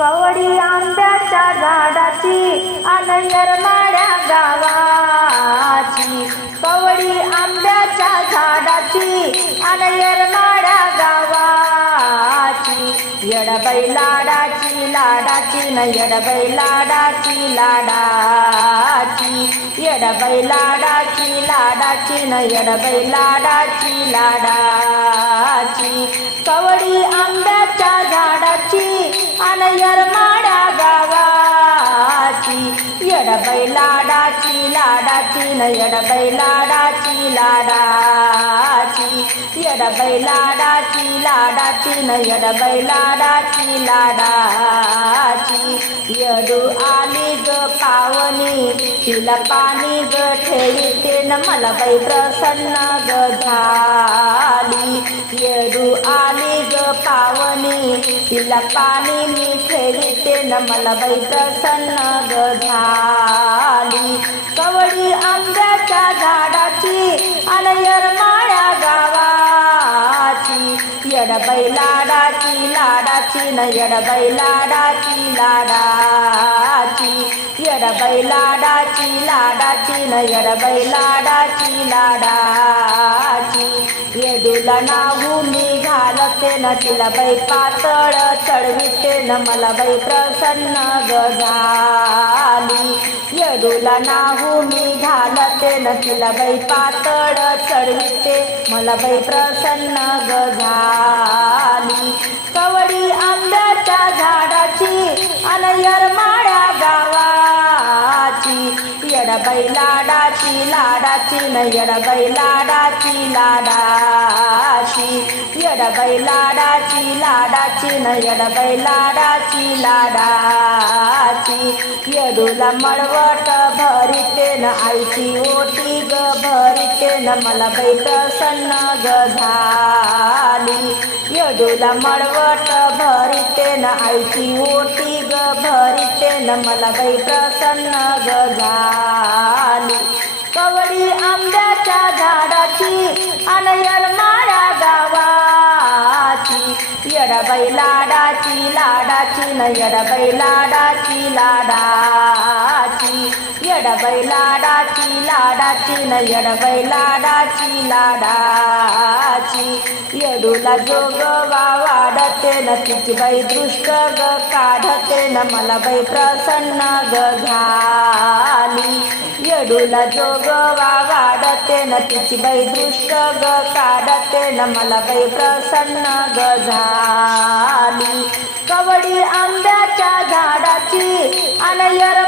कवडी आंब्याच्या झाडाची अन येरमाड्या गावाची. कवडी आंब्याच्या झाडाची अन येरमाड्या गावाची. येडबाई लाडाची लाडाची न येडबाई लाडाची लाडाची. येडबाई लाडाची लाडाची न येडबाई लाडाची लाडा लाडाची लाडाची लाडाची येडबाई लाडाची लाडाची न लाडाची लाडाची. येडू आली ग पावनी तिला पाणी ग ठेवीते न मला बाई प्रसन्न ग झाली. येडू आली ग पावनी तिला पाणी मी ठेवीते न मला बाई प्रसन्न ग झाली. येडबाई लाडाची लाडाची न येडबाई लाडाची लाडाची येडबाई लाडाची लाडाची न येडबाई लाडाची लाडाची येडूला नाहू मी घालते न तिला बाई पातळ चढविते मला बाई प्रसन्न ग झाली नाहू मी घालते न तिला बाई पातळ चढविते मला बाई प्रसन्न ग झाली. कवडी आंब्याच्या झाडाची अन येरमाळ्या गावाची. येडबाई लाडाची लाडाची न येडबाई लाडाची लाडाची. येडबाई लाडाची लाडाची न लाडाची लाडाची येडूला मळवट भरिते न आईची ओटी ग भरिते न मला बाई प्रसन्न ग झाली येडूला मळवट भरिते न आईची ओटी ग भरिते न मला बाई प्रसन्न ग झाली कवडी आंब्याच्या झाडाची अन येरमाळ्या येडबाई लाडाची लाडाची न येडबाई लाडाची लाडाची येडबाई लाडाची लाडाची न येडबाई लाडाची लाडाची येडूला जोगवा वाढते न तिची बाई दृष्ट ग काढते न मला बाई प्रसन्न ग झाली येडूला जोगवा वाढते न तिची बाई दृष्ट ग काढते न मला बाई प्रसन्न ग झाली कवडी आंब्याच्या झाडाची अनयर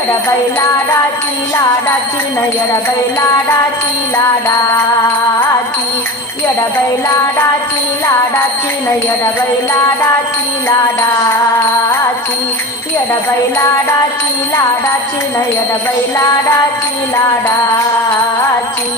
गावाची बैलाडाची लाडाची लाडाची न येडबाई लाडाची लाडाची येडबाई लाडाची लाडाची न येडबाई लाडाची लाडाची येडबाई लाडाची लाडाची न येडबाई लाडाची लाडाची